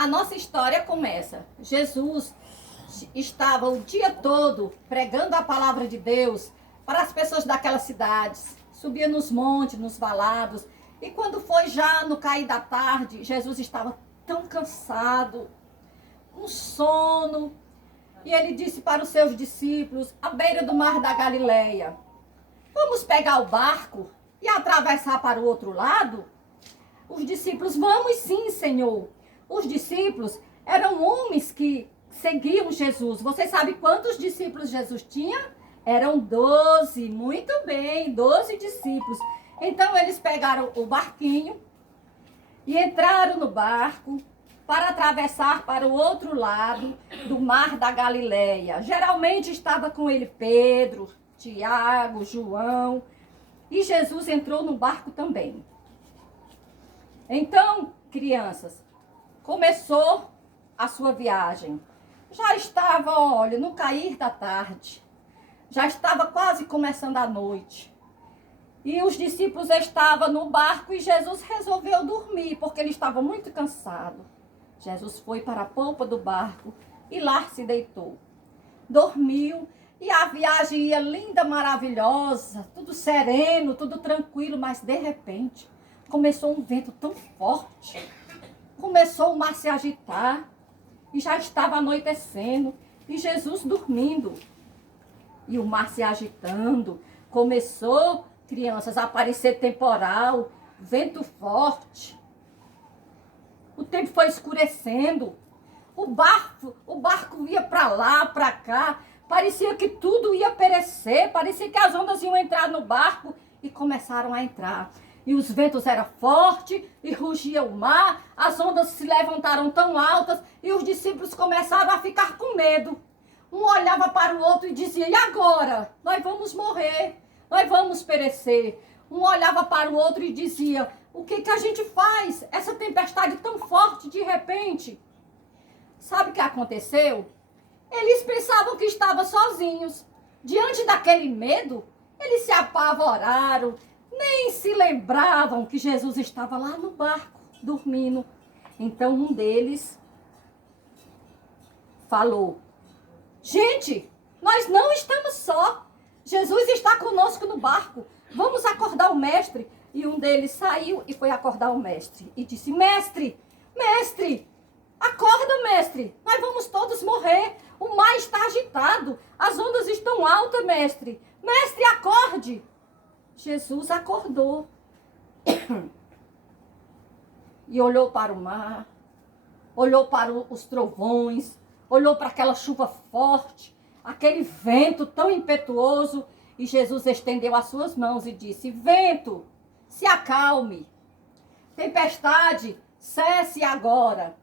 a nossa história começa. Jesus estava o dia todo pregando a palavra de Deus para as pessoas daquelas cidades. Subia nos montes, nos valados. E quando foi já no cair da tarde, Jesus estava tão cansado, com sono. E ele disse para os seus discípulos, à beira do mar da Galileia: vamos pegar o barco e atravessar para o outro lado? Os discípulos: vamos sim, Senhor. Os discípulos eram homens que seguiam Jesus. Você sabe quantos discípulos Jesus tinha? Eram 12, muito bem, 12 discípulos. Então eles pegaram o barquinho e entraram no barco para atravessar para o outro lado do mar da Galileia. Geralmente estava com ele Pedro, Tiago, João, e Jesus entrou no barco também. Então, crianças, começou a sua viagem. Já estava, olha, no cair da tarde. Já estava quase começando a noite. E os discípulos estavam no barco e Jesus resolveu dormir, porque ele estava muito cansado. Jesus foi para a polpa do barco e lá se deitou. Dormiu e a viagem ia linda, maravilhosa, tudo sereno, tudo tranquilo, mas de repente começou um vento tão forte. Começou o mar se agitar e já estava anoitecendo e Jesus dormindo. E o mar se agitando, começou, crianças, a aparecer temporal, vento forte. O tempo foi escurecendo. O barco ia para lá, para cá. Parecia que tudo ia perecer. Parecia que as ondas iam entrar no barco e começaram a entrar. E os ventos eram fortes e rugia o mar. As ondas se levantaram tão altas e os discípulos começaram a ficar com medo. Um olhava para o outro e dizia: e agora? Nós vamos morrer. Nós vamos perecer. Um olhava para o outro e dizia: o que a gente faz? Essa tempestade tão forte de repente. Sabe o que aconteceu? Eles pensavam que estavam sozinhos. Diante daquele medo, eles se apavoraram. Nem se lembravam que Jesus estava lá no barco, dormindo. Então um deles falou: gente, nós não estamos só. Jesus está conosco no barco. Vamos acordar o mestre. E um deles saiu e foi acordar o mestre. E disse: mestre, acorda, mestre. Nós vamos todos morrer. O mar está agitado. As ondas estão altas, mestre. Mestre, acorde. Jesus acordou. E olhou para o mar. Olhou para os trovões. Olhou para aquela chuva forte. Aquele vento tão impetuoso. E Jesus estendeu as suas mãos e disse: vento, se acalme. Tempestade, cesse agora.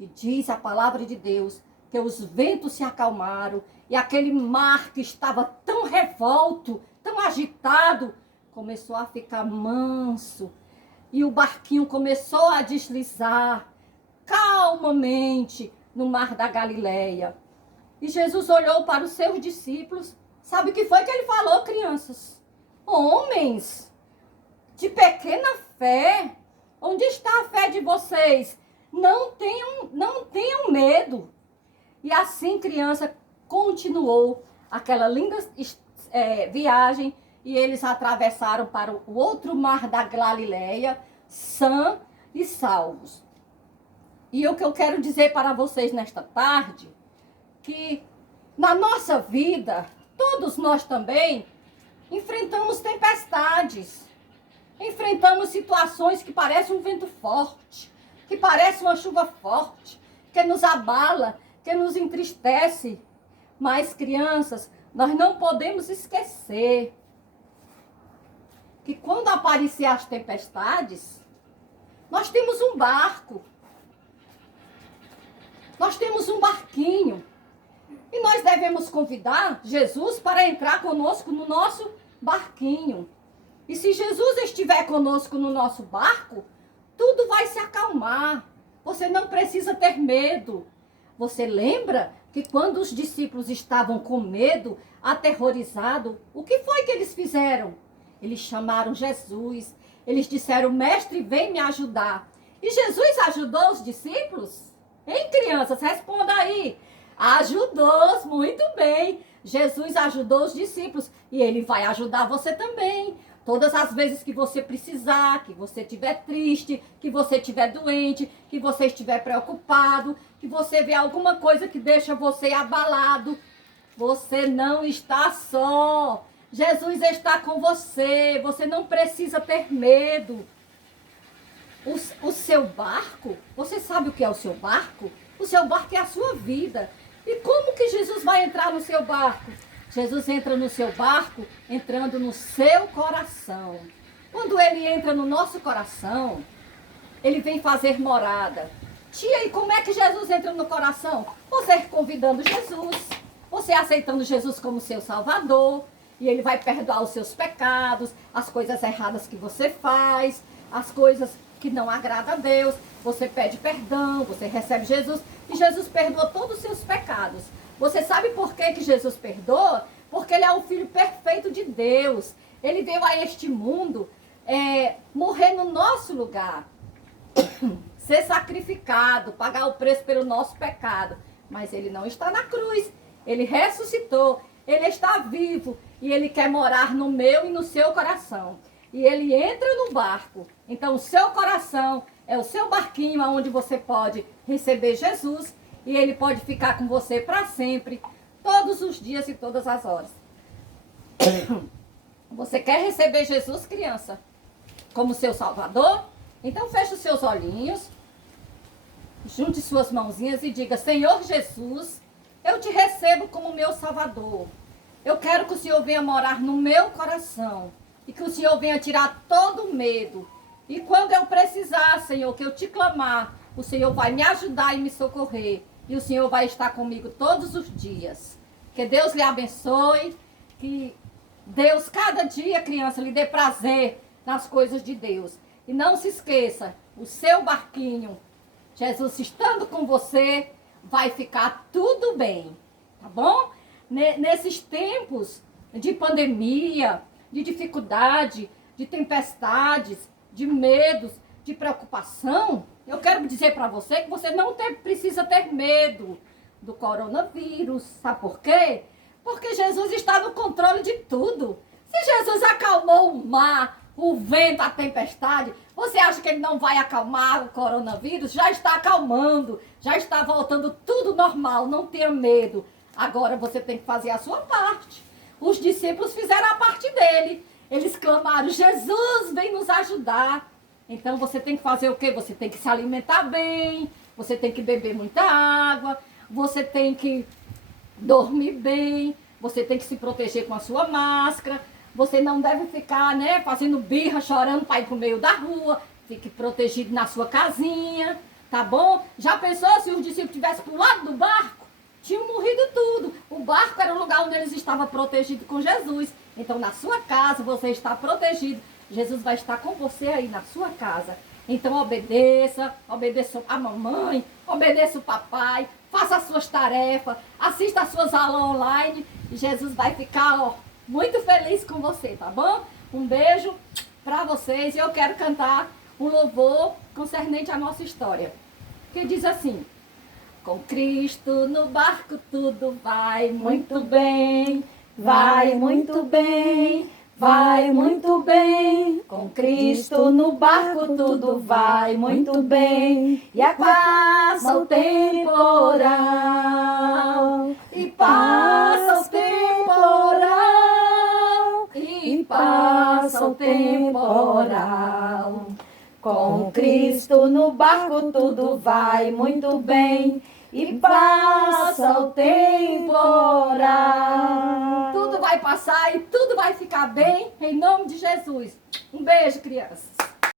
E diz a palavra de Deus que os ventos se acalmaram e aquele mar que estava tão revolto, tão agitado, começou a ficar manso. E o barquinho começou a deslizar calmamente no mar da Galileia. E Jesus olhou para os seus discípulos. Sabe o que foi que ele falou, crianças? Homens de pequena fé, onde está a fé de vocês? Não tenham medo. E assim, criança, continuou aquela linda viagem e eles atravessaram para o outro mar da Galileia, sã e salvos. E o que eu quero dizer para vocês nesta tarde, que na nossa vida, todos nós também enfrentamos tempestades. Enfrentamos situações que parecem um vento forte, que parece uma chuva forte, que nos abala, que nos entristece. Mas, crianças, nós não podemos esquecer que quando aparecer as tempestades, nós temos um barco. Nós temos um barquinho. E nós devemos convidar Jesus para entrar conosco no nosso barquinho. E se Jesus estiver conosco no nosso barco, tudo vai se acalmar. Você não precisa ter medo. Você lembra que quando os discípulos estavam com medo, aterrorizados, o que foi que eles fizeram? Eles chamaram Jesus. Eles disseram: mestre, vem me ajudar. E Jesus ajudou os discípulos? crianças? Responda aí. Ajudou, muito bem. Jesus ajudou os discípulos e ele vai ajudar você também. Todas as vezes que você precisar, que você estiver triste, que você estiver doente, que você estiver preocupado, que você vê alguma coisa que deixa você abalado, você não está só. Jesus está com você. Você não precisa ter medo. O seu barco, você sabe o que é o seu barco? O seu barco é a sua vida. E como que Jesus vai entrar no seu barco? Jesus entra no seu barco, entrando no seu coração. Quando ele entra no nosso coração, ele vem fazer morada. Tia, e como é que Jesus entra no coração? Você convidando Jesus, você aceitando Jesus como seu Salvador, e ele vai perdoar os seus pecados, as coisas erradas que você faz, as coisas que não agradam a Deus. Você pede perdão, você recebe Jesus, e Jesus perdoa todos os seus pecados. Você sabe por que Jesus perdoa? Porque ele é o Filho perfeito de Deus. Ele veio a este mundo morrer no nosso lugar, ser sacrificado, pagar o preço pelo nosso pecado. Mas ele não está na cruz, ele ressuscitou, ele está vivo e ele quer morar no meu e no seu coração. E ele entra no barco. Então o seu coração é o seu barquinho onde você pode receber Jesus e ele pode ficar com você para sempre, todos os dias e todas as horas. Você quer receber Jesus, criança, como seu Salvador? Então feche os seus olhinhos, junte suas mãozinhas e diga: Senhor Jesus, eu te recebo como meu Salvador. Eu quero que o Senhor venha morar no meu coração e que o Senhor venha tirar todo o medo. E quando eu precisar, Senhor, que eu te clamar, o Senhor vai me ajudar e me socorrer. E o Senhor vai estar comigo todos os dias. Que Deus lhe abençoe, que Deus, cada dia, criança, lhe dê prazer nas coisas de Deus. E não se esqueça, o seu barquinho, Jesus estando com você, vai ficar tudo bem, tá bom? Nesses tempos de pandemia, de dificuldade, de tempestades, de medos, de preocupação, eu quero dizer para você que você não precisa ter medo do coronavírus. Sabe por quê? Porque Jesus está no controle de tudo. Se Jesus acalmou o mar, o vento, a tempestade, você acha que ele não vai acalmar o coronavírus? Já está acalmando, já está voltando tudo normal, não tenha medo. Agora você tem que fazer a sua parte. Os discípulos fizeram a parte dele. Eles clamaram: Jesus, vem nos ajudar. Então você tem que fazer o quê? Você tem que se alimentar bem, você tem que beber muita água, você tem que dormir bem, você tem que se proteger com a sua máscara. Você não deve ficar, fazendo birra, chorando para ir pro meio da rua. Fique protegido na sua casinha, tá bom? Já pensou se os discípulos tivessem pulado do barco? Tinham morrido tudo. O barco era o lugar onde eles estavam protegidos com Jesus. Então, na sua casa, você está protegido. Jesus vai estar com você aí na sua casa. Então, obedeça a mamãe, obedeça o papai, faça as suas tarefas, assista as suas aulas online. E Jesus vai ficar, muito feliz com você, tá bom? Um beijo pra vocês. E eu quero cantar um louvor concernente à nossa história, que diz assim: com Cristo no barco tudo vai muito bem, vai muito bem, vai muito bem. Com Cristo no barco tudo vai muito bem. E passa o temporal, e passa o temporal, e passa o temporal. Com Cristo no barco tudo vai muito bem, e passa o temporal. Tudo vai passar e tudo vai ficar bem, em nome de Jesus. Um beijo, crianças.